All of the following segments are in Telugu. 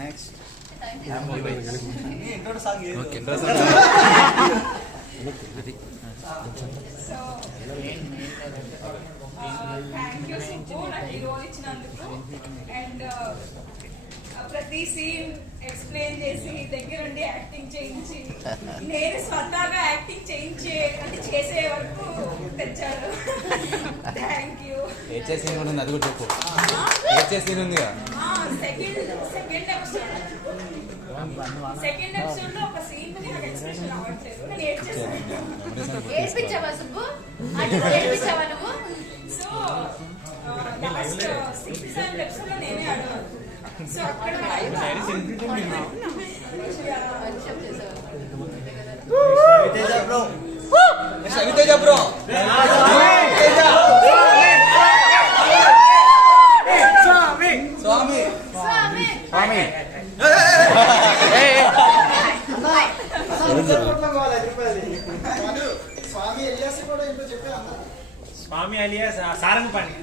నెక్స్ట్ థ్యాంక్ యూ సుబ్బు నాకు ఈ రోల్ ఇచ్చినందుకు. అండ్ ప్రతి సీన్ ఎక్స్ప్లెయిన్ చేసి దగ్గరుండి యాక్టింగ్ చేయించి నేను స్వతహాగా యాక్టింగ్ చేసే వరకు తెచ్చారు. Thank you. ఏడ్చే సీన్ ఉంది, అది కూడా చెప్పు. ఏడ్చే సీన్ ఉంది సెకండ్ ఎపిసోడ్ లో ఒక సీన్ మీద నాకు ఎక్స్ప్రెషన్ రావట్లేదు, నేను ఏడ్చేసాను. సో లాస్ట్ 6-7 ఎపిసోడ్ లో నేనే అడగాను. సో అక్కడ రవితేజ బ్రో స్వామి స్వామి స్వామి అలియాస్ సారంగ్ పని.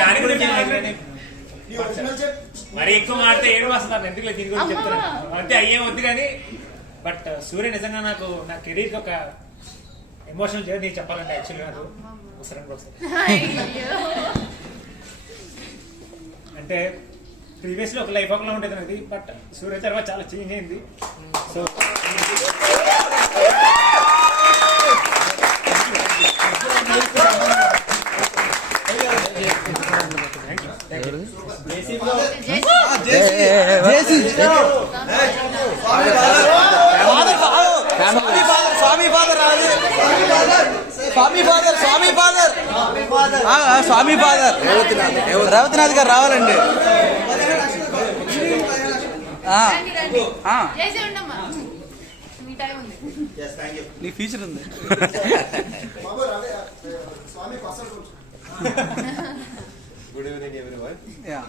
దాని గురించి మరి ఎక్కువ మాడితే ఏడు వస్తున్నారు, ఎందుకు దీని గురించి చెప్తున్నాను అంటే అయ్యేం వద్దు కానీ. బట్ సూర్య నిజంగా నాకు నా కెరీర్కి ఒక ఎమోషనల్ జర్నీ చెప్పాలంటే యాక్చువల్గా నాకు అవసరం కోసం. అంటే ప్రీవియస్లో ఒక లైఫ్ ఒకలా ఉండేది నాది, బట్ సూర్య తర్వాత చాలా చేంజ్ అయింది. సో స్వామి ఫాదర్ రవినాథ్ గారు రావాలండి. నీ ఫ్యూచర్ ఉంది. Good evening, everyone. Yeah.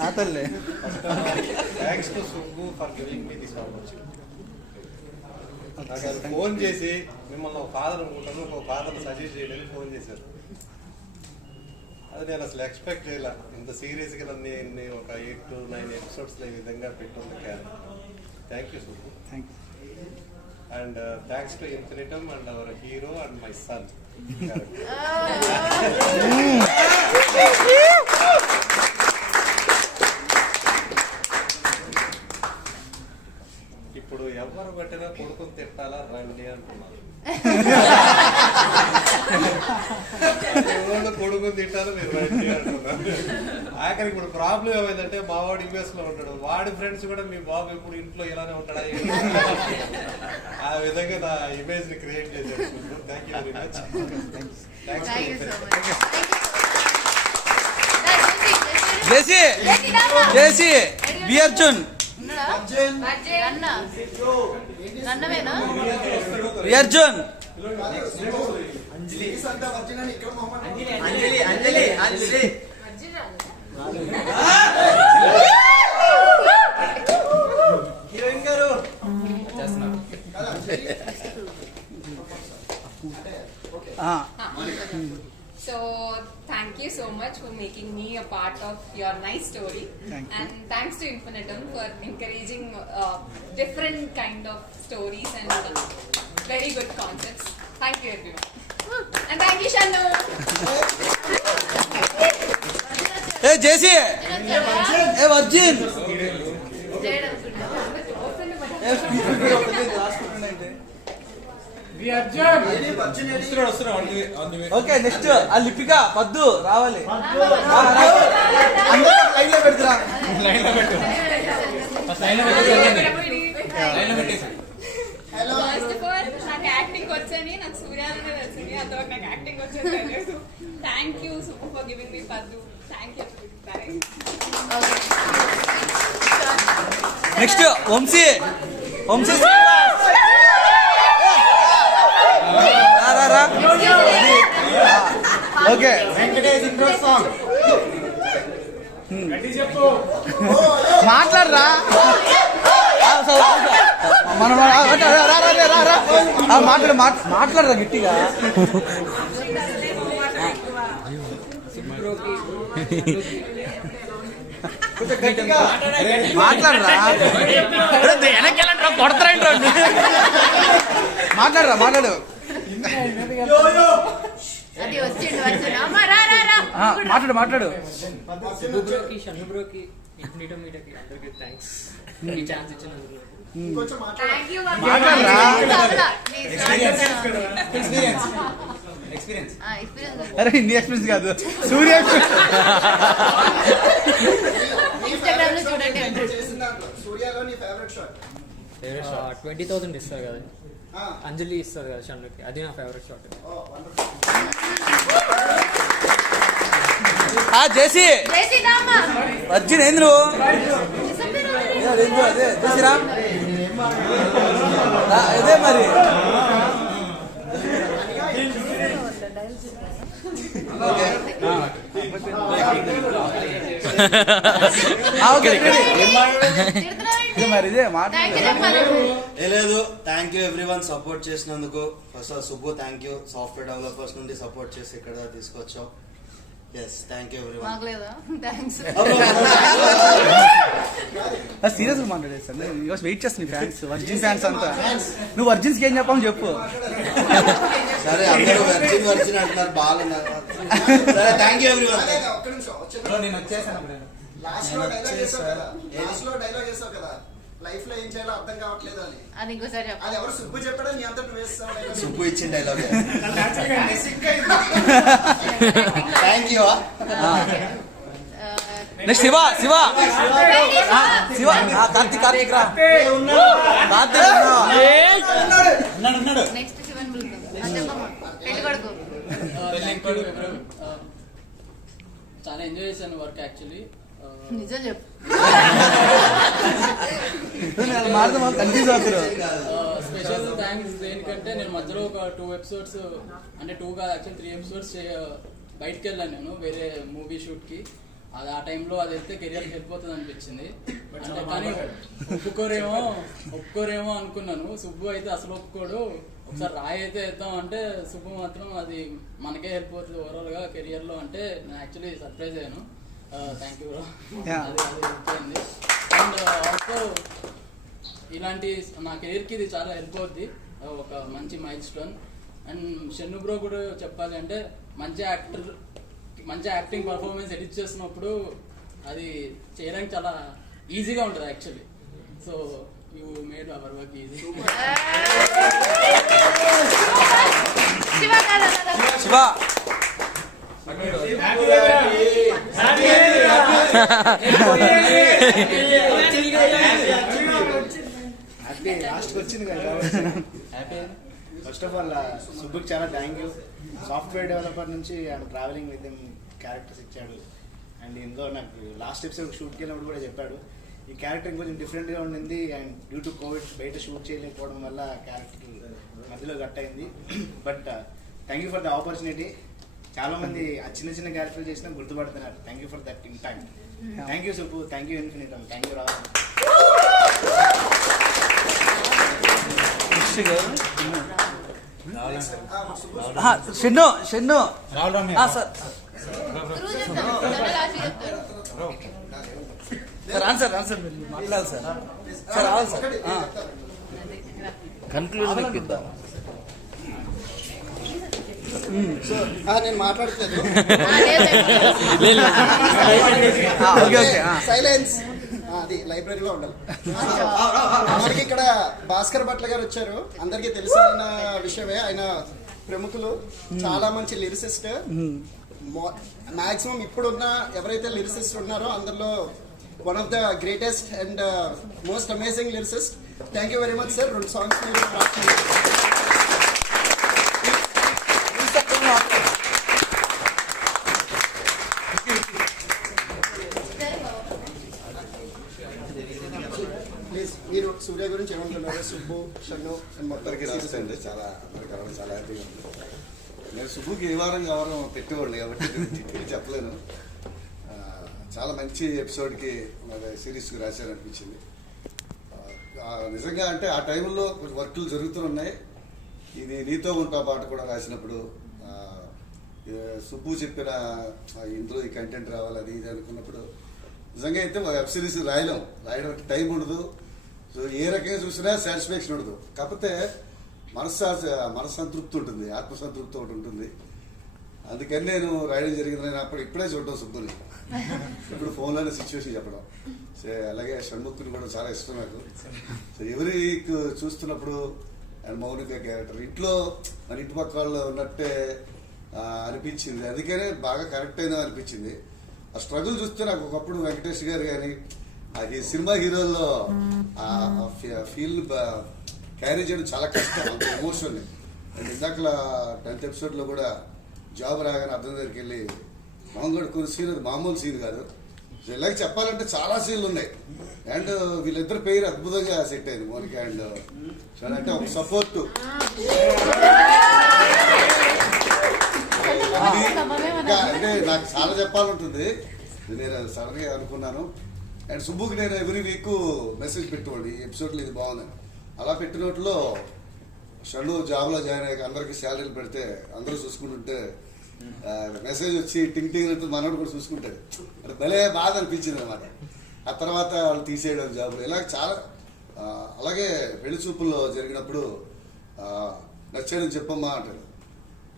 Nathalie. Thanks to Subbu for giving me this opportunity. నాకు ఫోన్ చేసి మిమ్మల్ని ఒక ఫాదర్ అనుకుంటాను, ఒక ఫాదర్ సజెస్ట్ చేయడానికి ఫోన్ చేశారు. అది నేను అసలు ఎక్స్పెక్ట్ చేయాల. ఇంత సీరియస్గా నన్ను ఒక 8 to 9 ఎపిసోడ్స్లో ఈ విధంగా పెట్టున్న character. Thank you Subbu. And thanks to Infinitum and our hero and my son. ఇప్పుడు ఎవరు పట్టినా కొడుకుని తిట్టాలా రండి అంటున్నారు. కొడుకుని తిట్టాలి మీరు రండి అంటున్నారు. ఆఖరికి ఇప్పుడు ప్రాబ్లం ఏమైందంటే మా వాడు యుఎస్ లో ఉంటాడు, వాడి ఫ్రెండ్స్ కూడా మీ బాబు ఎప్పుడు ఇంట్లో ఇలానే ఉంటాడా ఆ విధంగా నా ఇమేజ్ ని క్రియేట్ చేశారు. Thank you very much. జేసీ బి అర్జున్ అర్జున్ హీరోయిన్ గారు So thank you so much for making me a part of your nice story. And thanks to Infinitum for encouraging different kind of stories and very good concepts. Thank you everyone. And thank you Shannu. Hey Jesse. Hey Virgin. Okay next ఆ లిపిక పద్దు రావాలి. లైన్ లో పెడుతురా. First of all, నాకు యాక్టింగ్ వచ్చని నాకు సూర్యానే వచ్చింది, అంతవరకు నాకు యాక్టింగ్ వచ్చేది తెలియదు. Thank you super for giving me Paddu. Thank you. Next Vamshi okay మాట్లాడరా. మనం మాట్లాడదా గట్టిగా కొంచెం గట్టిగా మాట్లాడరా మాట్లాడు అది వచ్చిండు మాట్లాడు షన్నుబ్రోకి ఇన్ఫినిటో మీడియాకి అందరికీ థ్యాంక్స్ ఈ ఛాన్స్ ఇచ్చినందుకు. థ్యాంక్ యూ ఎక్స్పీరియన్స్ ఎక్స్పీరియన్స్ అరే నీ ఎక్స్పీరియన్స్ కాదు సూర్య ఇన్స్టాగ్రామ్ లో చూడండి సూర్యలో నీ ఫేవరెట్ షాట్ 20,000 ఇస్తారు కదా, అంజలి ఇస్తారు కదా షన్నుకి, అది నా favourite shot. JC Jayashriram Arjun ఏంది నువ్వు అదే జేసీరామ్ అదే మరి మరి ఇదే థ్యాంక్ యూ లేదు. థ్యాంక్ యూ ఎవ్రీవన్ సపోర్ట్ చేసినందుకు. First Subbu thank you, software developers నుండి సపోర్ట్ చేసి ఇక్కడ తీసుకొచ్చావు. Yes thank you everyone. మాగలేదా థ్యాంక్స్ సీరియస్ గా మాట్లాడేది సార్, నేను వెయిట్ చేస్తాను. ఫ్యాన్స్ వర్జిన్ ఫ్యాన్స్ అంతా, నువ్వు వర్జిన్స్ ఏం చెప్పాము చెప్పు. సరే అందరూ వర్జిన్ అంటున్నారు, బాగున్నారు. సరే థ్యాంక్ యూ ఎవ్రీవన్. ఒక్క నిమిషం నేను వచ్చేసాను. లాస్ట్ లో డైలాగ్ చేసావు కదా, లైఫ్ లో ఏం చేయాలో అర్థం కావట్లేదు అని. అది ఇంకోసారి చెప్పు. అది ఎవరు సుబ్బు చెప్పాడో నీ అంతా నువ్వు వేస్తావు. సుబ్బు ఇచ్చిన dialogue. Thank you. Next Shiva Shiva Shiva Karthik రా నెక్స్ట్ శివన్ పిలుద్దాం. చెప్పమ్మా పెళ్లి కొడుకు చాలా ఎంజాయ్ చేశాను వర్క్ యాక్చువల్లీ. నిజం చెప్పు. కన్ఫ్యూజ్ అవుతారు. స్పెషల్ థ్యాంక్స్ దేనికంటే నేను మధ్యలో ఒక 2 ఎపిసోడ్స్, అంటే 2 కాదు యాక్చువల్ 3 ఎపిసోడ్స్ బయటకు వెళ్ళాను నేను వేరే మూవీ షూట్ కి. అది ఆ టైంలో అది వెళ్తే కెరియర్కి వెళ్ళిపోతుంది అనిపించింది. అంటే కానీ ఒప్పుకోరేమో అనుకున్నాను. సుబ్బు అయితే అసలు ఒప్పుకోడు. ఒకసారి రాయి అయితే వేద్దాం అంటే సుబ్బు మాత్రం అది మనకే వెళ్ళిపోతుంది ఓవరాల్ గా కెరియర్ లో అంటే నేను యాక్చువల్లీ సర్ప్రైజ్ అయ్యాను. Thank you. అది అయిపోయింది. అండ్ ఆల్సో ఇలాంటి నా కెరీర్కి ఇది చాలా హెల్ప్ అవుద్ది, ఒక మంచి mile stone. And Shannu bro కూడా చెప్పాలి అంటే మంచి యాక్టింగ్ పర్ఫార్మెన్స్ ఎడిట్ చేస్తున్నప్పుడు అది చేయడానికి చాలా ఈజీగా ఉంటుంది actually. So you made our work easy. Shiva కాదా శివ లాస్ట్ వచ్చింది కదా. ఫస్ట్ ఆఫ్ ఆల్ సుబ్బుకి చాలా థ్యాంక్ యూ. సాఫ్ట్వేర్ డెవలపర్ నుంచి ఆయన ట్రావెలింగ్ విత్ క్యారెక్టర్స్ ఇచ్చాడు. అండ్ ఇందులో నాకు లాస్ట్ ఎపిసోడ్ షూట్కి వెళ్ళినప్పుడు కూడా చెప్పాడు ఈ క్యారెక్టర్ కొంచెం డిఫరెంట్గా ఉండింది. అండ్ డ్యూ టు కోవిడ్ బయట షూట్ చేయలేకపోవడం వల్ల క్యారెక్టర్ మధ్యలో కట్ అయింది. But thank you for the opportunity. చాలా మంది చిన్న చిన్న క్యారెక్టర్ చేసినా గుర్తుపడుతున్నారు. Thank you for that impact. Thank you Subbu, thank you Infinitum, thank you Rahul. Shannu sir sir answer మాట్లాడాలి సార్. సార్ రావాలి సార్. కన్క్లూజన్ ఇద్దాం. నేను మాట్లాడట్లేదు. Okay silence. అది లైబ్రరీలో ఉండాలి. మనకి ఇక్కడ భాస్కర్ భట్ల గారు వచ్చారు. అందరికీ తెలిసిన విషయమే. ఆయన ప్రముఖులు, చాలా మంచి లిరిసిస్ట్. మాక్సిమం ఇప్పుడున్న ఎవరైతే లిరిసిస్ట్ ఉన్నారో అందరిలో one of the greatest and most amazing lyricist. Thank you very much sir. 2 songs మీరు ప్లీజ్ మీరు సూర్య గురించి ఏమంటున్నారు? సుబ్బు, షన్ను మొత్తానికి రాస్తండి. చాలా అందరికీ చాలా హ్యాపీగా ఉంది. నేను సుబ్బుకి ఏ వారం పెట్టేవాడిని కాబట్టి చెప్పలేను. చాలా మంచి ఎపిసోడ్కి సిరీస్కి రాశారనిపించింది. నిజంగా అంటే ఆ టైంలో కొంచెం వర్కులు జరుగుతున్నాయి. ఇది నీతో ఉంటా పాట కూడా రాసినప్పుడు సుబ్బు చెప్పిన ఇందులో ఈ కంటెంట్ రావాలి అది ఇది అనుకున్నప్పుడు నిజంగా అయితే వెబ్ సిరీస్ రాయడం టైం ఉండదు. సో ఏ రకంగా చూసినా సాటిస్ఫాక్షన్ ఉండదు. కాకపోతే మనస్సంతృప్తి ఉంటుంది, ఆత్మసంతృప్తి ఒకటి ఉంటుంది. అందుకని నేను రాయడం జరిగింది. నేను ఇప్పుడే చూడడం సుబ్బుని, ఇప్పుడు ఫోన్లోనే సిచ్యువేషన్ చెప్పడం. సో అలాగే షణ్ముఖుని కూడా చాలా ఇష్టం నాకు. సో ఎవరి చూస్తున్నప్పుడు అండ్ మౌనిక క్యారెక్టర్ ఇంట్లో మన ఇంటి పక్క వాళ్ళు ఉన్నట్టే అనిపించింది. అందుకనే బాగా కరెక్ట్ అయినా అనిపించింది. ఆ స్ట్రగుల్ చూస్తే నాకు ఒకప్పుడు వెంకటేష్ గారు కానీ అది సినిమా హీరోల్లో ఫీల్ క్యారీ చేయడం చాలా కష్టం, అంత ఎమోషన్. అండ్ ఇందాకలా 10th ఎపిసోడ్లో కూడా జాబ్ రాగానే అర్థం దగ్గరికి వెళ్ళి మొహం కడుక్కునే సీన్ అది మామూలు సీన్ కాదు. సో ఇలాగ చెప్పాలంటే చాలా సీన్లు ఉన్నాయి. అండ్ వీళ్ళిద్దరు పేరు అద్భుతంగా సెట్ అయింది, మోనిక అండ్ అంటే ఒక సపోర్ట్. అంటే నాకు చాలా చెప్పాలంటుంది, నేను సడన్ గా అనుకున్నాను. అండ్ సుబ్బుకి నేను ఎవ్రీ వీక్ మెసేజ్ పెట్టుకోండి ఈ ఎపిసోడ్లో ఇది బాగుందని. అలా పెట్టినట్లో షణ్ను జాబ్లో జాయిన్ అయ్యాక అందరికి శాలరీలు పెడితే అందరూ చూసుకుంటుంటే మెసేజ్ వచ్చి టింగ్ టింగ్ అంటే మనోడు కూడా చూసుకుంటాడు. అంటే భలే బాధ అనిపించింది అనమాట. ఆ తర్వాత వాళ్ళు తీసేయడం జాబులు ఇలా చాలా. అలాగే పెళ్లి చూపుల్లో జరిగినప్పుడు నచ్చాడని చెప్పమ్మా అంటాడు.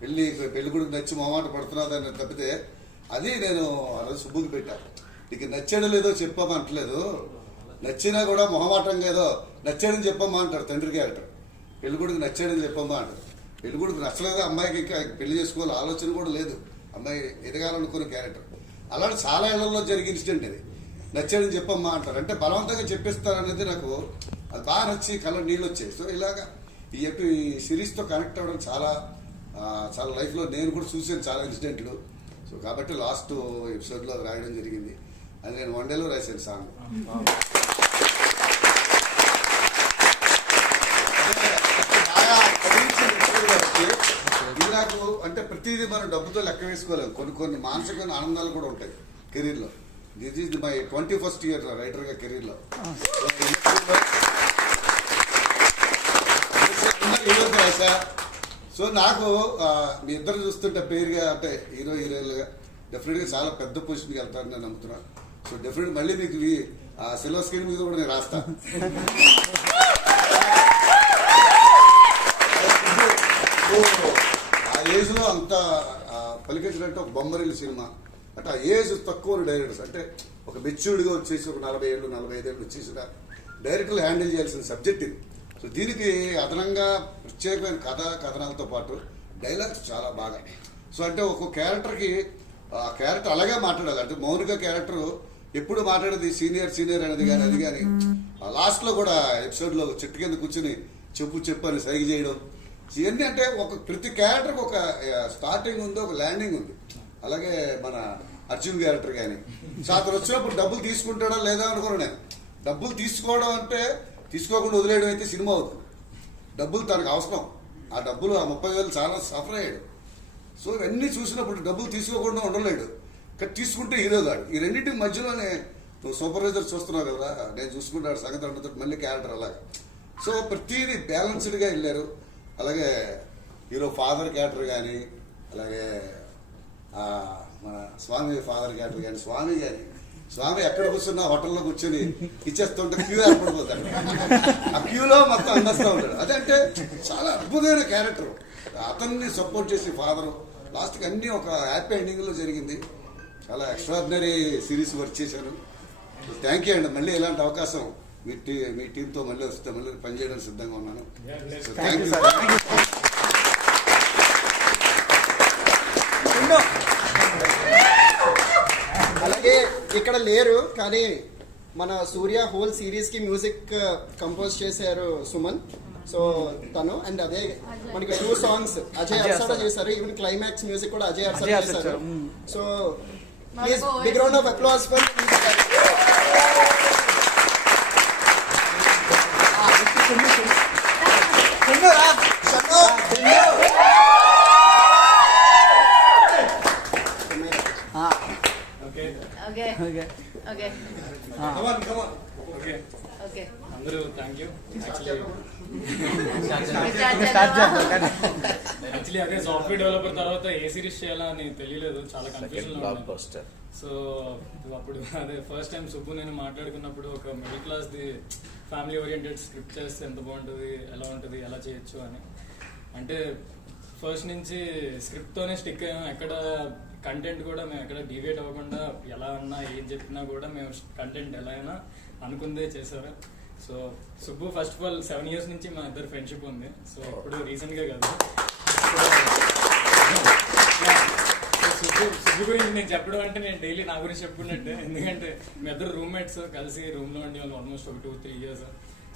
పెళ్లి కొడుకు నచ్చి మొహమాట పడుతున్నాదని తప్పితే అది నేను ఆ రోజు సుబ్బుకి పెట్టాను. నీకు నచ్చాడో లేదో చెప్పమ్మా అంటలేదు, నచ్చినా కూడా మొహమాటంగా ఏదో నచ్చాడని చెప్పమ్మా అంటారు తండ్రి క్యారెక్టర్. పెళ్లి కొడుకు నచ్చాడని చెప్పమ్మా అంటారు. పెళ్లి కొడుకు నచ్చలేదు, అమ్మాయికి ఇంకా పెళ్లి చేసుకోవాలి ఆలోచన కూడా లేదు, అమ్మాయి ఎదగాలనుకున్న క్యారెక్టర్. అలాంటి చాలా ఏళ్లలో జరిగిన ఇన్సిడెంట్ ఇది. నచ్చాడని చెప్పమ్మా అంటారు అంటే బలవంతంగా చెప్పిస్తారనేది నాకు అది బాగా నచ్చి కళ్ళ నీళ్ళు వచ్చాయి. సో ఇలాగా ఈ సిరీస్తో కనెక్ట్ అవ్వడం చాలా చాలా లైఫ్లో నేను కూడా చూసాను చాలా ఇన్సిడెంట్లు. సో కాబట్టి లాస్ట్ ఎపిసోడ్లో రాయడం జరిగింది. అది నేను 1 డేలో రాశాను సాంగ్. ఇది నాకు అంటే ప్రతిదీ మనం డబ్బుతో లెక్క వేసుకోలేము. కొన్ని మానసికమైన ఆనందాలు కూడా ఉంటాయి కెరీర్లో. This is my 21st year రైటర్గా కెరీర్లో. రాశా. సో నాకు మీ ఇద్దరు చూస్తుంటే పేరుగా అంటే హీరోయిన్లుగా డెఫినెట్గా చాలా పెద్ద పొజిషన్కి వెళ్తారని నేను నమ్ముతున్నాను. సో డెఫినెట్ మళ్ళీ మీకు సిల్వర్ స్క్రీన్ మీద కూడా నేను రాస్తా. ఆ ఏజ్లో అంత పలికించినట్టు ఒక బొమ్మరిల్లు సినిమా అంటే ఆ ఏజ్ తక్కువ డైరెక్టర్స్ అంటే ఒక మెచ్యూర్డ్గా వచ్చేసి ఒక 40 ఏళ్ళు 45 ఏళ్ళు వచ్చేసిన డైరెక్టర్లు హ్యాండిల్ చేయాల్సిన సబ్జెక్ట్ ఇది. సో దీనికి అదనంగా ప్రత్యేకమైన కథనాలతో పాటు డైలాగ్స్ చాలా బాగా. సో అంటే ఒక్కొక్క క్యారెక్టర్కి ఆ క్యారెక్టర్ అలాగే మాట్లాడాలి. అంటే మౌనిక క్యారెక్టర్ ఎప్పుడు మాట్లాడేది సీనియర్ అనేది కానీ అది కానీ లాస్ట్లో కూడా ఎపిసోడ్లో చెట్టు కింద కూర్చొని చెప్పు అని సైగ చేయడం ఇవన్నీ అంటే ప్రతి క్యారెక్టర్కి ఒక స్టార్టింగ్ ఉంది, ఒక ల్యాండింగ్ ఉంది. అలాగే మన అర్జున్ క్యారెక్టర్ కానీ సో అతను వచ్చినప్పుడు డబ్బులు తీసుకుంటాడా లేదా అనుకున్నాను నేను. డబ్బులు తీసుకోవడం అంటే తీసుకోకుండా వదిలేయడం అయితే సినిమా అవుతుంది. డబ్బులు తనకు అవసరం, ఆ డబ్బులు ఆ 30,000 చాలా సఫర్ అయ్యాడు. సో ఇవన్నీ చూసినప్పుడు డబ్బులు తీసుకోకుండా ఉండలేడు, కానీ తీసుకుంటే హీరో కాడు. ఈ రెండింటి మధ్యలోనే నువ్వు సూపర్వైజర్ చూస్తున్నావు కదా, నేను చూసుకుంటాడు సంగతి ఉంటుంది మళ్ళీ క్యారెక్టర్ అలాగా. సో ప్రతిదీ బ్యాలెన్స్డ్గా వెళ్ళారు. అలాగే హీరో ఫాదర్ క్యారెక్టర్ కానీ అలాగే మన స్వామి ఫాదర్ క్యారెక్టర్ కానీ స్వామి ఎక్కడ కూర్చున్నా హోటల్లో కూర్చొని ఇచ్చేస్తుంటే క్యూ ఏర్పడిపోతాడు. ఆ క్యూలో మొత్తం అందిస్తూ ఉంటాడు. అదంటే చాలా అద్భుతమైన క్యారెక్టర్. అతన్ని సపోర్ట్ చేసి ఫాదరు లాస్ట్కి అన్నీ ఒక హ్యాపీ ఎండింగ్లో జరిగింది. చాలా ఎక్స్ట్రాడినరీ సిరీస్ వర్క్ చేశాను. థ్యాంక్ యూ అండి. మళ్ళీ ఇలాంటి అవకాశం మీ టీంతో మళ్ళీ వస్తే మళ్ళీ పనిచేయడానికి సిద్ధంగా ఉన్నాను. So thank you. అలాగే ఇక్కడ లేరు కానీ మన సూర్య హోల్ సిరీస్ కి మ్యూజిక్ కంపోజ్ చేశారు సుమన్. సో తను అండ్ అదే మనకి 2 సాంగ్స్ అజయ్ అర్సడా చేశారు. ఈవెన్ క్లైమాక్స్ మ్యూజిక్ కూడా అజయ్ అర్సడా చేశారు. So please big round of applause for Okay. Okay అందరూ థ్యాంక్ యూ. యాక్చువల్లీ అదే సాఫ్ట్వేర్ డెవలపర్ తర్వాత ఏ సిరీస్ చేయాలా అని తెలియలేదు, చాలా కన్ఫ్యూజన్. సో అప్పుడు అదే ఫస్ట్ టైం సుబ్బు నేను మాట్లాడుకున్నప్పుడు ఒక middle class the family oriented script చేస్తే ఎంత బాగుంటుంది, ఎలా ఉంటుంది, ఎలా చేయొచ్చు అని. అంటే ఫస్ట్ నుంచి స్క్రిప్ట్తోనే స్టిక్ అయ్యాం. ఎక్కడ కంటెంట్ కూడా మేము ఎక్కడ డివేట్ అవ్వకుండా ఎలా అన్నా ఏం చెప్పినా కూడా మేము కంటెంట్ ఎలా అయినా అనుకుందే చేశారు. So Subbu first of all 7 years నుంచి మా ఇద్దరు ఫ్రెండ్షిప్ ఉంది. సో ఇప్పుడు రీసెంట్గా కాదు. సుబ్బు గురించి నేను చెప్పడం అంటే నేను డైలీ నా గురించి చెప్పుకున్నట్టే. ఎందుకంటే మీ ఇద్దరు రూమ్మేట్స్ కలిసి రూమ్లో ఉండి వాళ్ళు ఆల్మోస్ట్ ఒక 2-3 years.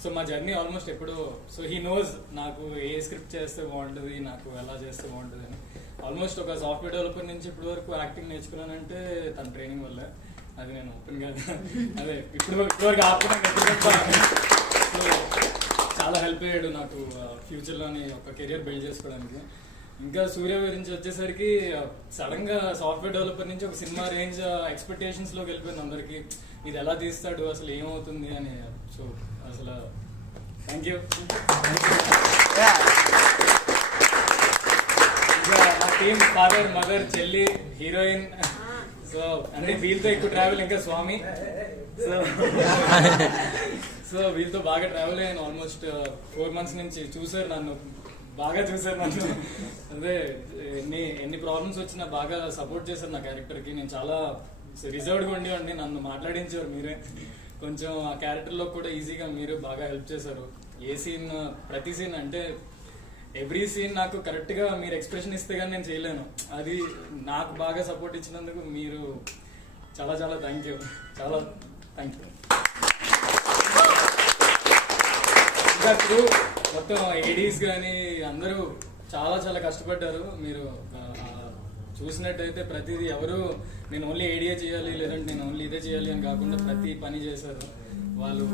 సో మా జర్నీ ఆల్మోస్ట్ ఎప్పుడు. సో హీ నోస్ నాకు ఏ స్క్రిప్ట్ చేస్తే బాగుంటుంది, నాకు ఎలా చేస్తే బాగుంటుంది అని. ఆల్మోస్ట్ ఒక సాఫ్ట్వేర్ డెవలపర్ నుంచి ఇప్పటి వరకు యాక్టింగ్ నేర్చుకున్నానంటే తన ట్రైనింగ్ వల్లే. అది నేను ఓపెన్ గా అదే ఇప్పటివరకు ఆపుకున్నాను. సో చాలా హెల్ప్ అయ్యాడు నాకు ఫ్యూచర్లోని ఒక కెరియర్ బిల్డ్ చేసుకోవడానికి. ఇంకా సూర్య గురించి వచ్చేసరికి సడన్ గా సాఫ్ట్వేర్ డెవలపర్ నుంచి ఒక సినిమా రేంజ్ ఎక్స్పెక్టేషన్స్ లోకి వెళ్ళిపోయింది అందరికి. ఇది ఎలా తీస్తాడు, అసలు ఏమవుతుంది అని. సో అసలు థ్యాంక్ యూ. మా టీమ్ ఫాదర్, మదర్, చెల్లి, హీరోయిన్. సో అంటే వీళ్ళతో ఎక్కువ ట్రావెల్ ఇంకా స్వామి. సో వీళ్ళతో బాగా ట్రావెల్ అయ్యాను. ఆల్మోస్ట్ 4 months నుంచి చూసారు నన్ను, బాగా చూసారు నన్ను. అదే ఎన్ని ప్రాబ్లమ్స్ వచ్చినా బాగా సపోర్ట్ చేశారు నా క్యారెక్టర్కి. నేను చాలా రిజర్వ్డ్గా ఉండేవాడిని, నన్ను మాట్లాడించారు మీరే. కొంచెం ఆ క్యారెక్టర్లో కూడా ఈజీగా మీరు బాగా హెల్ప్ చేశారు. ఏ సీన్, ప్రతి సీన్ అంటే ఎవ్రీ సీన్ నాకు కరెక్ట్గా మీరు ఎక్స్ప్రెషన్ ఇస్తే కానీ నేను చేయలేను. అది నాకు బాగా సపోర్ట్ ఇచ్చినందుకు మీరు చాలా చాలా థ్యాంక్ యూ. చాలా థ్యాంక్ యూ. ఇంకా మొత్తం ఏడీస్ కానీ అందరూ చాలా చాలా కష్టపడ్డారు. మీరు చూసినట్టయితే ప్రతిదీ ఎవరు నేను ఓన్లీ ఏడియా చేయాలి లేదంటే నేను ఓన్లీ ఇదే చేయాలి అని కాకుండా ప్రతి పని చేశారు వాళ్ళు.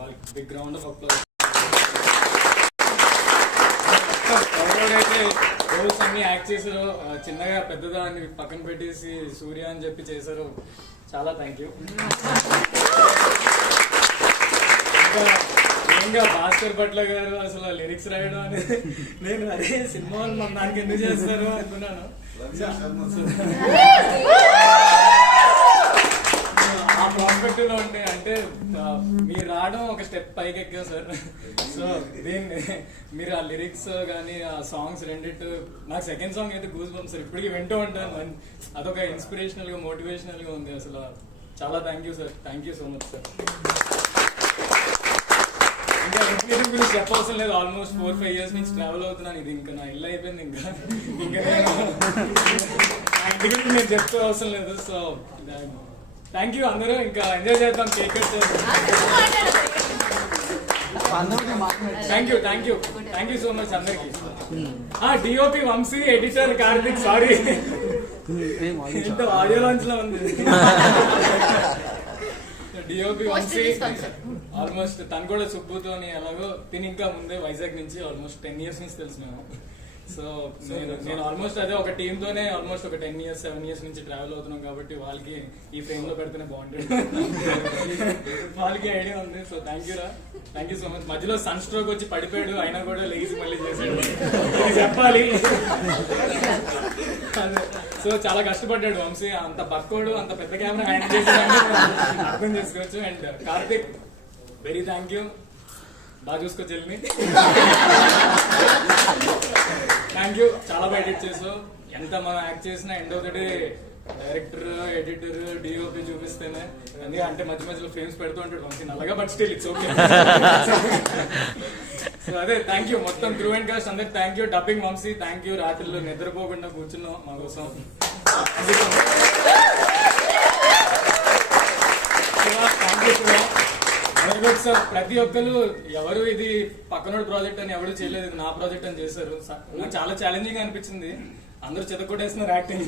వాళ్ళకి బిగ్ గ్రౌండ్ ఆఫ్ అప్లాజ్. ఎవరెవరైతే రోల్స్ అన్ని యాక్ట్ చేశారో, చిన్నగా పెద్దదా అని పక్కన పెట్టేసి సూర్య అని చెప్పి చేశారో చాలా థ్యాంక్ యూ. ఇంకా భాస్కర్ భట్ల గారు అసలు లిరిక్స్ రాయడం అనేది నేను అదే సినిమా మన దానికి ఎందుకు చేస్తారు అనుకున్నాను. ఆ ప్రాస్పెక్టివ్ లో ఉంటే అంటే మీరు రావడం ఒక స్టెప్ పైకి ఎక్కా సార్. సో దీన్ని మీరు ఆ లిరిక్స్ కానీ ఆ సాంగ్స్ రెండిట్టు, నాకు సెకండ్ సాంగ్ అయితే గూస్ బంప్స్ సార్, ఇప్పటికీ వింటూ ఉంటాను. అదొక ఇన్స్పిరేషనల్ గా మోటివేషనల్ గా ఉంది. అసలు చాలా thank you sir. Thank you so much sir. ఇంకా ఇన్స్పిరేషన్ గురించి చెప్పవసరం లేదు. ఆల్మోస్ట్ 4-5 years నుంచి ట్రావెల్ అవుతున్నాను. ఇది ఇంకా నా ఇల్లు అయిపోయింది. ఇంకా నేను ఇంటి గురించి నేను చెప్తే అవసరం లేదు. సో థ్యాంక్ యూ అందరూ. ఇంకా ఎంజాయ్ చేద్దాం, కేక్ కట్ చేద్దాం. థ్యాంక్ యూ సో మచ్ అందరికి. DOP Vamshi, editor Karthik. Sorry ఏంటో ఆడియో లాంచ్ లో ఉంది. డిఓపి వంశీ ఆల్మోస్ట్ తను కూడా సుబ్బుతోని ఎలాగో తిని ఇంకా ముందే వైజాగ్ నుంచి ఆల్మోస్ట్ 10 years నుంచి తెలుసు మేము. సో నేను ఆల్మోస్ట్ అదే ఒక టీమ్ తోనే ఆల్మోస్ట్ ఒక 10 years 7 years నుంచి ట్రావెల్ అవుతున్నాం కాబట్టి వాళ్ళకి ఈ ఫ్రేమ్ లో పెడితేనే బాగుంటుంది. వాళ్ళకి ఐడియా ఉంది. సో థ్యాంక్ యూ రా, థ్యాంక్ యూ సో మచ్. మధ్యలో సన్ స్ట్రోక్ వచ్చి పడిపోయాడు, అయినా కూడా లేచి మళ్ళీ చేశాడు చెప్పాలి. సో చాలా కష్టపడ్డాడు వంశీ. అంత బక్కోడు, అంత పెద్ద కెమెరా హ్యాండిల్ చేసాడు అర్థం చేసుకోవచ్చు. And Karthik very thank you. బాగా చూసుకోవచ్చు వెళ్ళి. Thank you. చాలా బాగా ఎడిట్ చేసావు. ఎంత మనం యాక్ట్ చేసినా end of the day director, editor, DOP చూపిస్తేనే. అంటే మధ్య మధ్యలో ఫ్రేమ్స్ పెడుతూ ఉంటాడు వంశీ నల్లగా, but still it's okay. So అదే థ్యాంక్ యూ మొత్తం క్రూ అండ్ కాస్ట్ అందరికి thank you. Dubbing Vamshi thank you. రాత్రిలో నిద్రపోకుండా కూర్చున్నాం మా కోసం. Thank you sir. ప్రతి ఒక్కరు ఎవరు ఇది పక్కనోడు ప్రాజెక్ట్ అని ఎవరు చేయలేదు, ఇది నా ప్రాజెక్ట్ అని చేశారు. నాకు చాలా ఛాలెంజింగ్ అనిపించింది. అందరూ చెతకొట్టేస్తున్నారు యాక్టింగ్.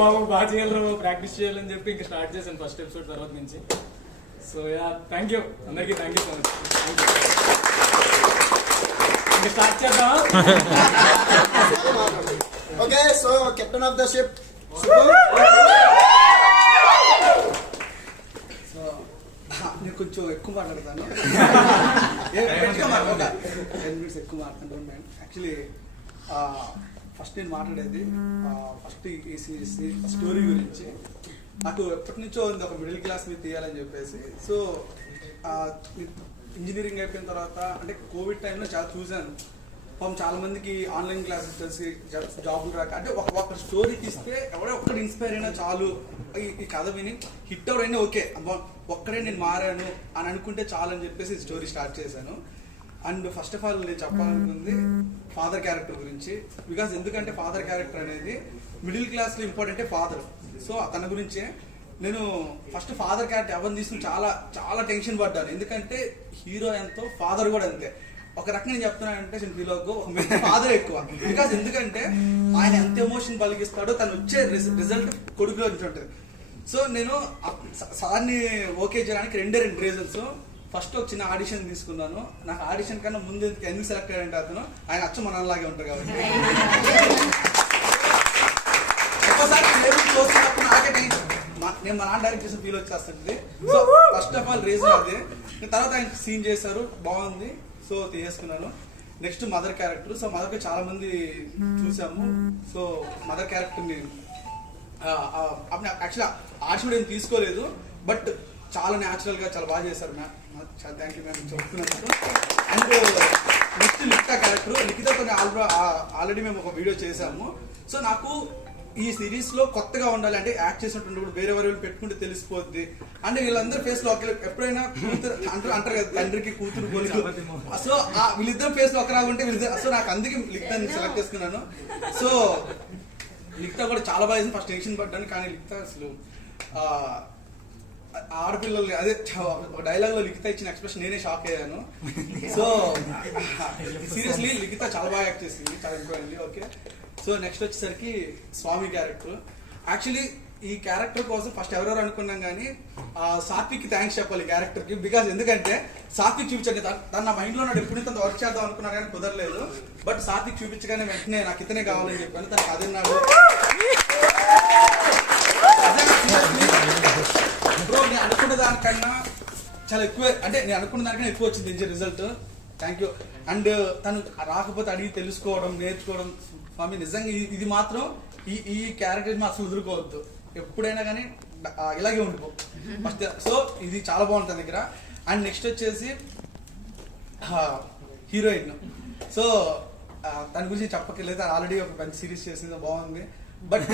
బాబు బాగా చేయాలి, ప్రాక్టీస్ చేయాలని చెప్పి ఇంకా స్టార్ట్ చేశాను ఫస్ట్ ఎపిసోడ్ తర్వాత నుంచి. సో యా థ్యాంక్ యూ అందరికి. Thank you so much. ఇంకా స్టార్ట్ చేద్దాం. Okay, so captain of the ship so కొంచెం ఎక్కువ మాట్లాడతాను. 10 minutes ఎక్కువ మాట్లాడుతున్నాను. యాక్చువల్లీ ఫస్ట్ నేను మాట్లాడేది ఫస్ట్ ఈ స్టోరీ గురించి. నాకు ఎప్పటి నుంచో ఉంది ఒక మిడిల్ క్లాస్ మీద తీయాలని చెప్పేసి. సో ఇంజనీరింగ్ అయిపోయిన తర్వాత అంటే కోవిడ్ టైంలో చాలా చూశాను. పాపం చాలా మందికి ఆన్లైన్ క్లాసెస్ తెలిసి జాబులు రాక అంటే ఒక స్టోరీ తీస్తే ఎవడో ఒక్కటి ఇన్స్పైర్ అయినా చాలు, ఈ కథ విని హిట్ అవడైనా ఓకే, ఒక్కడే నేను మారాను అని అనుకుంటే చాలు అని చెప్పేసి స్టోరీ స్టార్ట్ చేశాను. అండ్ ఫస్ట్ ఆఫ్ ఆల్ నేను చెప్పాలనుకుంది ఫాదర్ క్యారెక్టర్ గురించి. బికాస్ ఎందుకంటే ఫాదర్ క్యారెక్టర్ అనేది మిడిల్ క్లాస్లో ఇంపార్టెంటే ఫాదర్. సో తన గురించే నేను ఫస్ట్ ఫాదర్ క్యారెక్టర్ ఎవరిని తీసుకుని చాలా చాలా టెన్షన్ పడ్డాను. ఎందుకంటే హీరో ఎంతో ఫాదర్ కూడా అంతే. ఒక రకంగా నేను చెప్తున్నానంటే హీరోకు ఒక ఫాదర్ ఎక్కువ. బికాస్ ఎందుకంటే ఆయన ఎంత ఎమోషన్ పలికిస్తాడో తను వచ్చే రిజల్ట్ కొడుకులో నుంచి ఉంటుంది. సో నేను సార్ని ఓకే చేయడానికి 2 రీజన్స్. ఫస్ట్ ఒక చిన్న ఆడిషన్ తీసుకున్నాను. నాకు ఆడిషన్ కన్నా ముందు ఎందుకు సెలెక్ట్ అయ్యాడంటే అతను ఆయన అచ్చ మనలాగే ఉంటారు కాబట్టి ఒక్కోసారి చూస్తున్నప్పుడు నాకే నేను మా నాన్న డైరెక్ట్ చేసిన ఫీల్ వచ్చేస్తుంది. So first of all reason అదే. తర్వాత ఆయన సీన్ చేశారు, బాగుంది, సో తీసేసుకున్నాను. Next mother character. సో మదర్కి చాలా మంది చూసాము. సో మదర్ క్యారెక్టర్ని యాక్చువల్లీ ఆడిషన్ ఏం తీసుకోలేదు, బట్ చాలా న్యాచురల్ గా చాలా బాగా చేశారు మ్యామ్. చాలా థ్యాంక్ యూ మ్యామ్ చెప్తున్నందుకు. And next Likhita character. లిఖితతో ఆల్రెడీ మేము ఒక వీడియో చేసాము. సో నాకు ఈ సిరీస్ లో కొత్తగా ఉండాలి అంటే యాక్ట్ చేసినప్పుడు వేరే వేరే పెట్టుకుంటే తెలిసిపోద్ది. అంటే వీళ్ళందరూ ఫేస్ లో ఎప్పుడైనా కూతురు అంటారు కదా, తండ్రికి కూతురు పోలిక. సో వీళ్ళిద్దరు ఫేస్ లో ఒకలాగా ఉంటే వీళ్ళిద్దరు. సో నాకు అందుకే లిఖితాన్ని సెలెక్ట్ చేసుకున్నాను. సో లిఖిత కూడా చాలా బాగా చేసింది. ఫస్ట్ టెన్షన్ పడ్డాను, కానీ లిఖిత అసలు ఆడపిల్లలు అదే ఒక డైలాగ్ లో లిఖిత ఇచ్చిన ఎక్స్ప్రెషన్ నేనే షాక్ అయ్యాను. సో సీరియస్లీ లిఖిత చాలా బాగా యాక్ట్ చేసింది, చాలా ఇంపార్టెంట్. ఓకే, సో నెక్స్ట్ వచ్చేసరికి స్వామి క్యారెక్టర్. యాక్చువల్లీ ఈ క్యారెక్టర్ కోసం ఫస్ట్ ఎవరెవరు అనుకున్నాం కానీ సాత్విక్ కి థ్యాంక్స్ చెప్పాలి ఈ క్యారెక్టర్ కి. బికాస్ ఎందుకంటే సాత్విక్ చూపించండి తన నా మైండ్ లో నాడు ఎప్పుడు ఇంత వర్క్ చేద్దాం అనుకున్నా కానీ కుదరలేదు. బట్ సాత్విక్ చూపించగానే వెంటనే నాకు ఇతనే కావాలని చెప్పాను. తనకు అదన్నాడు. బ్రో నేను అనుకున్న దానికన్నా చాలా ఎక్కువ, అంటే నేను అనుకున్న దానికన్నా ఎక్కువ వచ్చింది రిజల్ట్. Thank you. అండ్ తను రాకపోతే అడిగి తెలుసుకోవడం, నేర్చుకోవడం. స్వామి నిజంగా ఇది మాత్రం ఈ క్యారెక్టర్ అసలు వదులుకోవద్దు, ఎప్పుడైనా కానీ ఇలాగే ఉండిపో ఫస్ట్. సో ఇది చాలా బాగుంటుంది తన దగ్గర. అండ్ నెక్స్ట్ వచ్చేసి హీరోయిన్. సో తన గురించి చెప్పక్కర్లేదు, ఆల్రెడీ ఒక మంచి సిరీస్ చేసింది, బాగుంది. బట్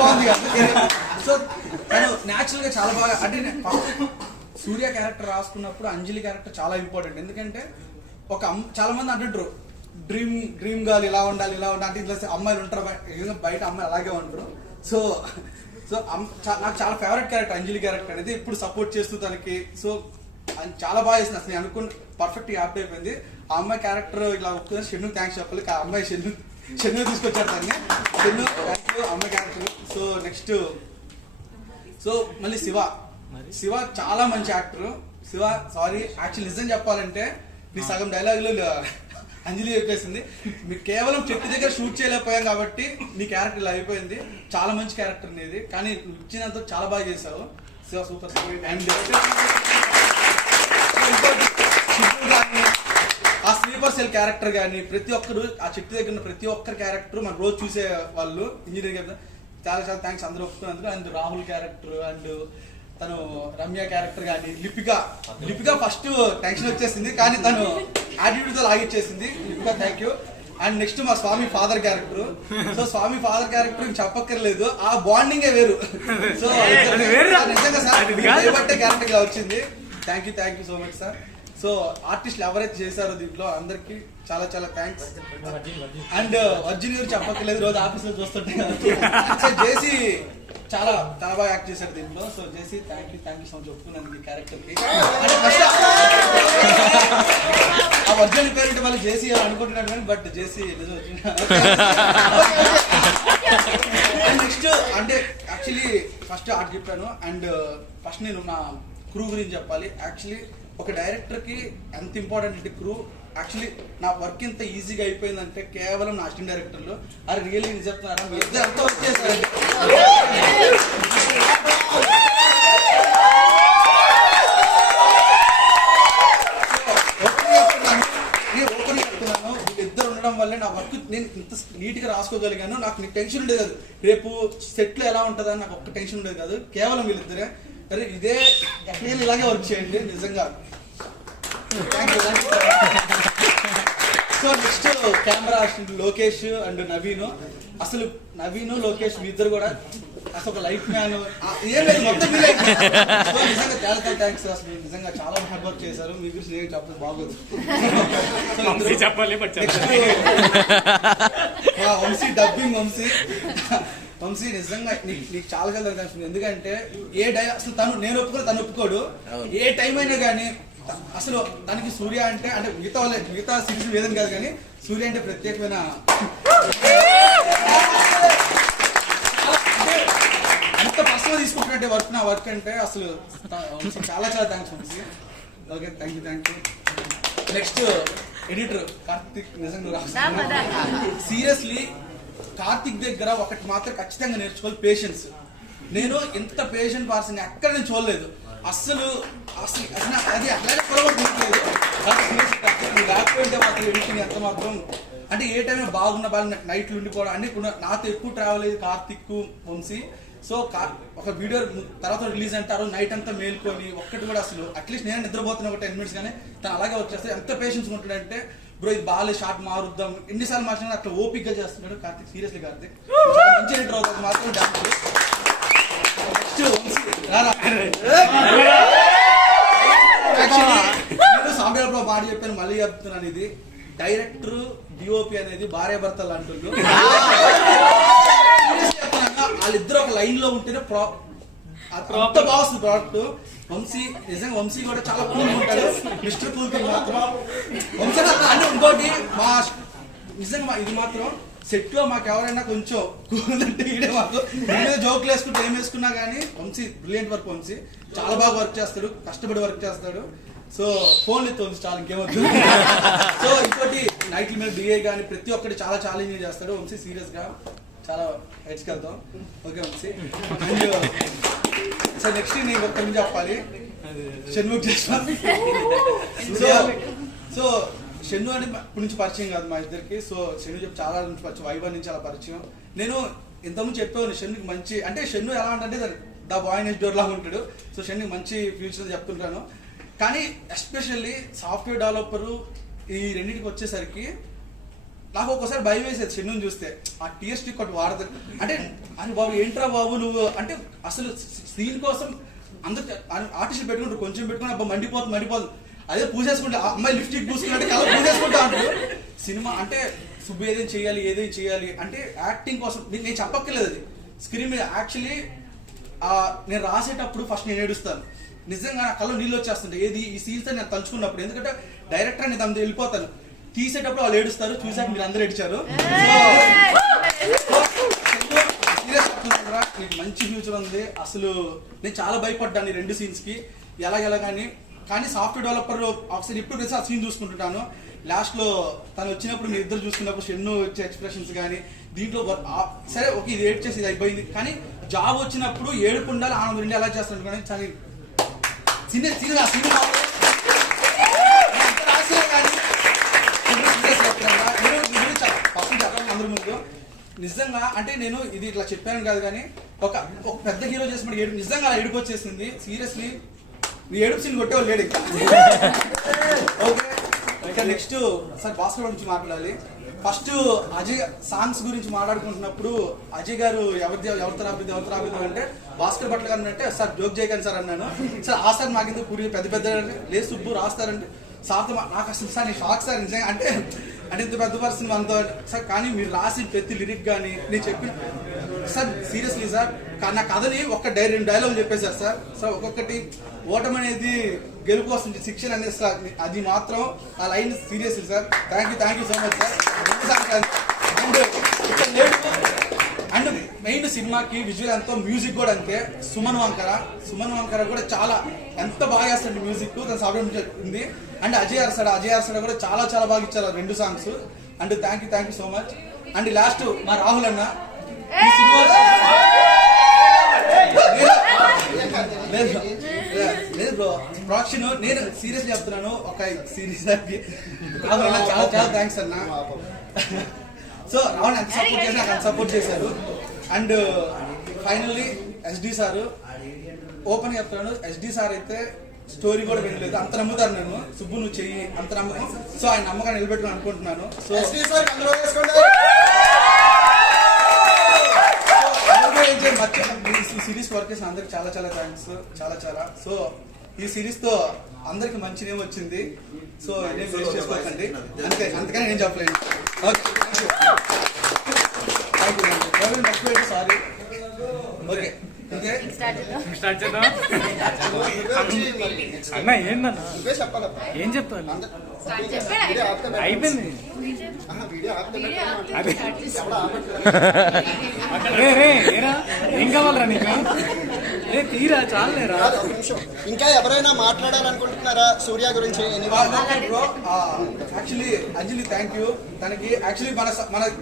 బాగుంది కదా. సో తను న్యాచురల్ గా చాలా బాగా, అంటే సూర్య క్యారెక్టర్ రాసుకున్నప్పుడు అంజలి క్యారెక్టర్ చాలా ఇంపార్టెంట్. ఎందుకంటే చాలా మంది అంటుంటారు డ్రీమ్ గర్ల్ ఇలా ఉండాలి అంటే ఇట్లా అమ్మాయిలు ఉంటారు, బయట అమ్మాయిలు అలాగే ఉంటారు. సో నాకు చాలా ఫేవరెట్ క్యారెక్టర్ అంజలి క్యారెక్టర్ అనేది. ఇప్పుడు సపోర్ట్ చేస్తూ తనకి. సో చాలా బాగా చేసింది. అసలు నేను అనుకున్న పర్ఫెక్ట్ యాప్ట్ అయిపోయింది. ఆ అమ్మాయి క్యారెక్టర్ ఇలా ఒప్పుకుని షెన్ను థ్యాంక్స్ చెప్పాలి. ఆ అమ్మాయి షెన్ను తీసుకొచ్చారు దాన్ని. షెన్ను థ్యాంక్ యూ అమ్మాయి క్యారెక్టర్. సో నెక్స్ట్ మళ్ళీ శివ చాలా మంచి యాక్టర్. శివ సారీ యాక్చువల్ నిజం చెప్పాలంటే నీ సగం డైలాగులు అంజలి చెప్పేసింది. మీకు కేవలం చెట్టు దగ్గర షూట్ చేయలేకపోయాం కాబట్టి నీ క్యారెక్టర్ ఇలా అయిపోయింది. చాలా మంచి క్యారెక్టర్ నీది, కానీ ఇచ్చినంత చాలా బాగా చేశావు. శివ సూపర్. అండ్ ఆ స్లీపర్ సెల్ క్యారెక్టర్ కానీ ప్రతి ఒక్కరు ఆ చెట్టు దగ్గర ఉన్న ప్రతి ఒక్కరి క్యారెక్టర్ మనం రోజు చూసే వాళ్ళు ఇంజనీరింగ్ చాలా చాలా థ్యాంక్స్ అందరూ ఒప్పుకున్నందుకు. అండ్ రాహుల్ క్యారెక్టర్ అండ్ తను రమ్య క్యారెక్టర్ కానీ లిపిక ఫస్ట్ టెన్షన్ వచ్చేసింది, కానీ తను యాటిట్యూడ్ తో లాగిచ్చేసింది. లిపిక థ్యాంక్ యూ. అండ్ నెక్స్ట్ మా స్వామి ఫాదర్ క్యారెక్టర్. సో స్వామి ఫాదర్ క్యారెక్టర్ చెప్పక్కర్లేదు, ఆ బాండింగే వేరు. సో నిజంగా సార్ భయపట్టే క్యారెక్టర్ గా వచ్చింది. Thank you so much sir. So ఆర్టిస్టులు ఎవరైతే చేశారో దీంట్లో అందరికి చాలా చాలా థ్యాంక్స్. అండ్ అర్జున్ గారు చెప్పక్కర్లేదు, రోజు ఆఫీస్ లో చూస్తుంటే. సో జేసీ చాలా చాలా బాగా యాక్ట్ చేశారు దీంట్లో. So JC thank you so much ఒప్పుకున్నాను ఈ క్యారెక్టర్ కి. ఆ అర్జున్ పేరు వాళ్ళు జేసీ అనుకుంటున్నాడు కానీ బట్ జేసీ నెక్స్ట్ అంటే యాక్చువల్లీ ఫస్ట్ ఆర్ట్ చెప్పాను. అండ్ ఫస్ట్ నేను నా క్రూ గురించి చెప్పాలి. యాక్చువల్లీ ఒక డైరెక్టర్ కి ఎంత ఇంపార్టెంట్ అంటే క్రూ. యాక్చువల్లీ నా వర్క్ ఎంత ఈజీగా అయిపోయిందంటే కేవలం నా అసిస్టెంట్ డైరెక్టర్లు. అది రియల్లీ నేను చెప్తున్నారా, మీ ఇద్దరు అంతా వచ్చేసారండి. నా వర్క్ నేను ఇంత నీట్గా రాసుకోగలిగాను. నాకు నీకు టెన్షన్ ఉండేది కాదు, రేపు సెట్లో ఎలా ఉంటుందని నాకు ఒక్క టెన్షన్ ఉండేది కాదు. కేవలం వీళ్ళిద్దరే అరే ఇదే నేను ఇలాగే వర్క్ చేయండి నిజంగా. Thank you. So next camera Lokesh and Naveen. అసలు నవీన్ లోకేష్ మీ ఇద్దరు కూడా అసలు ఒక లైఫ్ మ్యాన్ ఏం లేదు మొత్తం మీరే. సో నిజంగా చాలా చాలా థ్యాంక్స్. అసలు నిజంగా చాలా హార్డ్ వర్క్ చేశారు. మీ గురించి నేను చెప్పలేదు బాగోదు. వంశీ డబ్బింగ్ వంశీ నిజంగా నీకు చాలా చాలా కనిపిస్తుంది. ఎందుకంటే ఏ అసలు నేను ఒప్పుకోను, తను ఒప్పుకోడు. ఏ టైం అయినా కానీ అసలు దానికి సూర్య అంటే మిగతా సిరీస్ వేదని కాదు కానీ సూర్య అంటే ప్రత్యేకమైన అంత పర్సనల్ తీసుకుంటున్నట్టే నా వర్క్ అంటే అసలు చాలా చాలా thanks Vamshi. Okay thank you. Next editor Karthik. నిజంగా సీరియస్లీ కార్తిక్ దగ్గర ఒకటి మాత్రం ఖచ్చితంగా నేర్చుకోవాలి, పేషెన్స్. నేను ఎంత పేషెంట్ పర్సన్ ఎక్కడ నేను చూడలేదు. అసలు అది అట్లాగే పొరపడుతున్నట్లేదు. లేకపోతే మాత్రం ఎడిటింగ్ ఎంత మాత్రం అంటే ఏ టైం బాగున్న వాళ్ళు నైట్లు ఉండిపోవడం అన్ని నాతో ఎక్కువ ట్రావెల్ అయ్యేది కార్తిక్ వంశీ. సో ఒక వీడియో తర్వాత రిలీజ్ అంటారు, నైట్ అంతా మేల్కొని ఒక్కటి కూడా అసలు అట్లీస్ట్ నేను నిద్రపోతున్నా ఒక 10 minutes కానీ తను అలాగే వచ్చేస్తే ఎంత పేషెన్స్ ఉంటుందంటే బ్రో ఇది బాగాలే షార్ట్ మారుద్దాం ఎన్నిసార్లు మార్చినా అట్లా ఓపిక్గా చేస్తున్నాడు కార్తిక్. సీరియస్లీ కార్తిక్ మంచి ఎడిటర్ అవుతుంది మాత్రం. నేను సాంబేలో మాట చెప్పాను, మళ్ళీ చెప్తున్నాను. ఇది డైరెక్టర్ డిఓపి అనేది భార్య భర్తలు అంటుండ్రు. వాళ్ళిద్దరు ఒక లైన్ లో ఉంటేనే అంత బాగా వస్తుంది ప్రోడక్ట్. వంశీ నిజంగా వంశీ కూడా చాలా కూల్ ఉంటాడు, మిస్టర్ కూల్ కింగ్ మాత్రం వంశీ. అంటే ఇంకోటి మా నిజంగా ఇది మాత్రం సెట్ లో మాకు ఎవరైనా కొంచెం కూలంటే ఈడే మాకు జోకులు వేసుకుంటే ఏం వేసుకున్నా కానీ వంశీ బ్రిలియంట్ వర్క్. వంశీ చాలా బాగా వర్క్ చేస్తాడు, కష్టపడి వర్క్ చేస్తాడు. సో ఫోన్ ఎత్తు వంశీ చాలా ఇంకేమవుతుంది. సో ఇంకోటి నైట్ల మీద డిఏ కానీ ప్రతి ఒక్కటి చాలా ఛాలెంజ్ చేస్తాడు వంశీ. సీరియస్ గా చాలా హెడ్స్కి వెళ్తాం. Okay Vamshi. And sir next నేను ఒక్కరి నుంచి చెప్పాలి, షణ్ముఖ్ జస్వాల్. సో షన్ను అని ఇప్పటి నుంచి పరిచయం కాదు మా ఇద్దరికి. సో షన్ను చెప్పి చాలా నుంచి పరిచయం, వైభవ్ నుంచి అలా పరిచయం. నేను ఇంతకుముందు చెప్పాను షన్నుకి మంచి అంటే షన్ను ఎలా అంటే ద బాయ్ నెక్స్ట్ డోర్ లాగా ఉంటాడు. సో షన్నుకి మంచి ఫ్యూచర్ చెప్తుంటాను. కానీ ఎస్పెషల్లీ సాఫ్ట్వేర్ డెవలపరు ఈ రెండింటికి వచ్చేసరికి నాకు ఒక్కోసారి భయం వేసేది షన్నుని చూస్తే. ఆ టీఎస్టీ ఒకటి వాడతారు అంటే అని బాబు ఏంట్రా బాబు నువ్వు అంటే అసలు సీన్ కోసం అందరు ఆర్టిస్టులు పెట్టుకుంటారు, కొంచెం పెట్టుకుని అబ్బా మండిపోతుంది. అదే పూజేసుకుంటే అమ్మాయి లిప్స్టిక్ పూసుకున్నట్టు అలా పూజేసుకుంటా అంటారు. సినిమా అంటే సుబ్బు ఏదేం చేయాలి అంటే యాక్టింగ్ కోసం నేను చెప్పక్కర్లేదు. అది స్క్రీన్ మీద యాక్చువల్లీ నేను రాసేటప్పుడు ఫస్ట్ నేను ఏడుస్తాను. నిజంగా నా కళ్ళు నీళ్ళు వచ్చేస్తుంటాయి ఏది ఈ సీన్స్ నేను తలుచుకున్నప్పుడు. ఎందుకంటే డైరెక్టర్ అని దాని వెళ్ళిపోతాను, తీసేటప్పుడు వాళ్ళు ఏడుస్తారు, చూసాక మీరు అందరూ ఏడిచారు. నీకు మంచి ఫ్యూచర్ ఉంది. అసలు నేను చాలా భయపడ్డాను ఈ 2 scenes కి ఎలాగెలా కానీ సాఫ్ట్వేర్ డెవలపర్ ఒకసారి ఇప్పుడు ఆ సీన్ చూసుకుంటుంటాను. లాస్ట్ లో తను వచ్చినప్పుడు మీరు ఇద్దరు చూసుకున్నప్పుడు షన్ను వచ్చే ఎక్స్ప్రెషన్స్ కానీ దీంట్లో సరే ఓకే ఇది ఏడ్ చేసి ఇది అయిపోయింది. కానీ జాబ్ వచ్చినప్పుడు ఏడుపు ఉండాలి, ఆనందం ఉండి ఎలా చేస్తాను కానీ చాలా సినిమా అందరి ముందు నిజంగా అంటే నేను ఇది ఇట్లా చెప్పాను కాదు కానీ ఒక పెద్ద హీరో చేసినప్పుడు ఏడుపు నిజంగా అలా ఏడుపు వచ్చేసింది. సీరియస్లీ నీ ఏడుపు సీన్ కొట్టేవాళ్ళు లేడు ఇంకా. ఓకే ఇంకా నెక్స్ట్ సార్ భాస్కర్ గురించి మాట్లాడాలి. ఫస్ట్ అజయ్ సాంగ్స్ గురించి మాట్లాడుకుంటున్నప్పుడు అజయ్ గారు ఎవరితో రాబోద్దు అంటే భాస్కర్ భట్ల గారు అంటే సార్ జోక్ చేయకండి సార్ అన్నాను. సార్ ఆ సార్ నాకు ఎందుకు పూర్వీ పెద్ద లేదు సుబ్బు రాస్తారంటే సార్తో నాకు అసలు సార్ నేను షాక్ సార్ నిజంగా అంటే ఇంత పెద్ద పర్సన్ మనతో సార్. కానీ మీరు రాసి ప్రతి లిరిక్ కానీ నేను చెప్పిన సార్ సీరియస్లీ సార్ నా కథని ఒక్క 2 డైలాగ్ చెప్పేశారు సార్. ఒక్కొక్కటి ఓటమి అనేది గెలుపు వస్తుంది, శిక్షణ అనేది సార్ అది మాత్రం ఆ line seriously sir. Thank you so much sir. And main సినిమాకి విజువల్ ఎంతో, మ్యూజిక్ కూడా అంతే. సుమన్ వంకర కూడా చాలా ఎంత బాగా చేస్తాడు మ్యూజిక్, తన సాఫ్ట్వేర్ ఉంది. అండ్ అజయ్ అర్సడ కూడా చాలా చాలా బాగా ఇచ్చారు 2 songs. And thank you so much. And last మా రాహుల్ అన్న ఈ సినిమా లేదు బ్రో ప్రొడక్షన్ నేను సీరియస్లీ చెప్తున్నాను ఒక సిరీస్ చాలా చాలా థ్యాంక్స్ అన్న. సో రావణ ఎంత సపోర్ట్ చేసి నాకు సపోర్ట్ చేశారు. And finally SD sir open చెప్తున్నాను, ఎస్డి సార్ అయితే స్టోరీ కూడా వినలేదు, అంత నమ్ముతారు నన్ను. సుబ్బు నువ్వు చెయ్యి అంత నమ్మకం. సో ఆయన నమ్మకాన్ని నిలబెట్టుకుని అనుకుంటున్నాను. సో ఈ సిరీస్ వర్క్ చేసిన అందరికి చాలా చాలా థ్యాంక్స్, చాలా చాలా. సో ఈ సిరీస్ తో అందరికి మంచి నేమ్ వచ్చింది. సో నేమ్ వేస్ట్ చేసుకోకండి, అందుకని నేను చెప్పలేను. సారీ. ఓకే స్టార్ట్ చేద్దాం అన్న. ఏందన్నా ఏం చెప్పాలి? అయిపోయింది. ఏం కావాలరా నీకు? తీరా చాలేరా. ఇంకా ఎవరైనా మాట్లాడాలనుకుంటున్నారా సూర్య గురించి? Actually Anjali thank you. తనకి యాక్చువల్లీ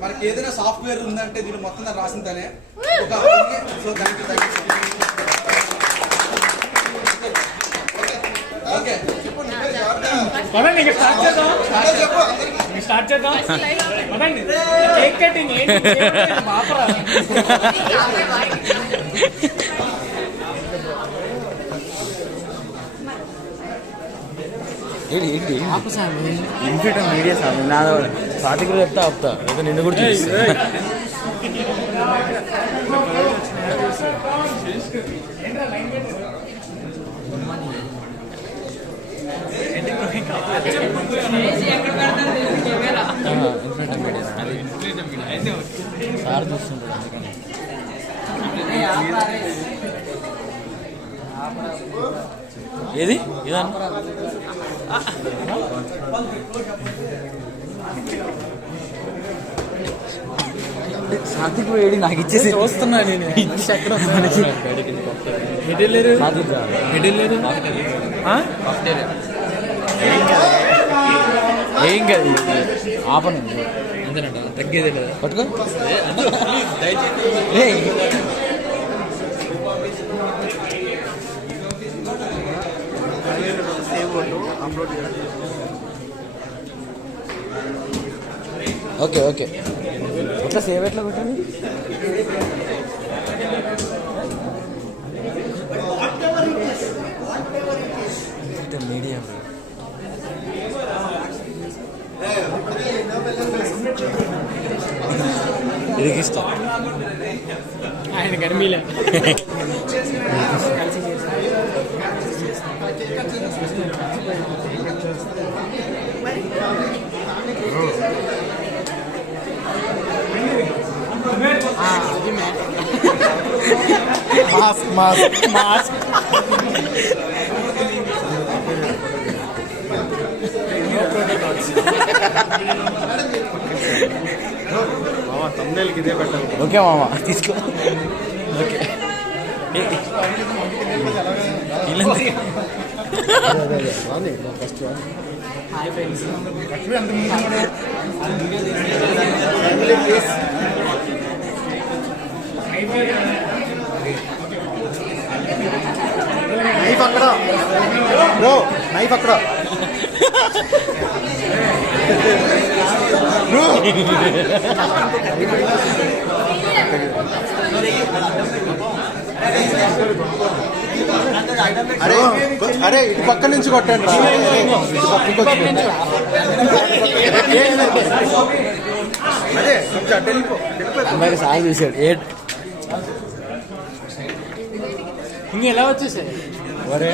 మనకి ఏదైనా సాఫ్ట్వేర్ ఉందంటే దీన్ని మొత్తం రాసింది తనే. So thank you so much. Okay పదండి ఇంకా స్టార్ట్ చేద్దాం. పదండి కేక్ కటింగ్ ఏంటి బాపరా. ఇన్ఫిటం మీడియా స్వామి నా సాతికులు చెప్తా ఆపుతా లేదా నిన్ను కూడా చూపిస్తా. సార్ చూస్తుంటాడు అందుకని. ఏది ఇదన్నా సాతిక్ వేడి నాకు ఇచ్చేసి వస్తున్నా నేను. ఏం కాదు ఆపను అంతేనంట, తగ్గేదే లేదా పట్టుకో. ఓకే ఓకే ఎట్లా సేవ్ ఎట్లా కొట్టాలి? మీడియా ఇరిగిస్తా ఆయన గర్మీలే. మాస్క్ మాస్క్ మాస్క్ ఓకే మామ తీసుకో. ఓకే ఫస్ట్ నైఫ్ అక్కడ బ్రో, నైఫ్ అక్కడ బ్రో. అరే అరే ఇటు పక్క నుంచి కొట్టండి. అదే కొంచెం అడ్డు వెళ్ళిపో. సాగు చూసాడు ఇంక ఎలా వచ్చేసాయి వరే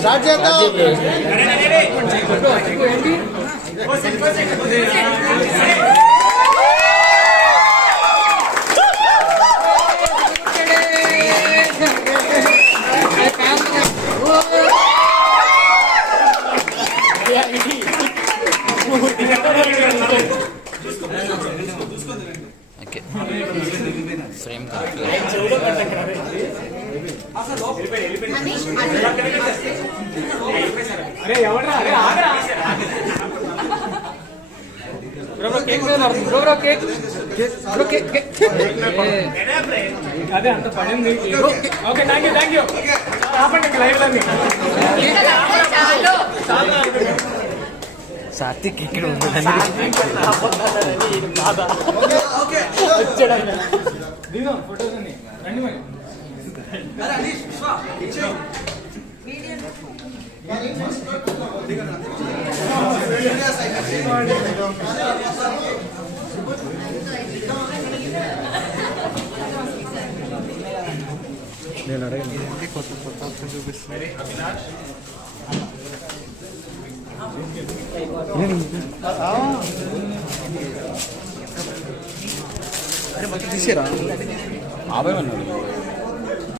స్టార్ట్ చేద్దాం. ఫ్రేమ్ అరే ఎవరా బ్రో కేక్ మీద పడుతుంది బ్రో కేక్ బ్రో కేక్ అదే అంత పడింది. ఓకే థ్యాంక్ యూ ఆపండి లైవ్ లో సాత్విక్ ఇక్కడ ఫోటోస్ రండి మరి. నేను అడగను తీసేరా ఆబాయ్ అన్నాడు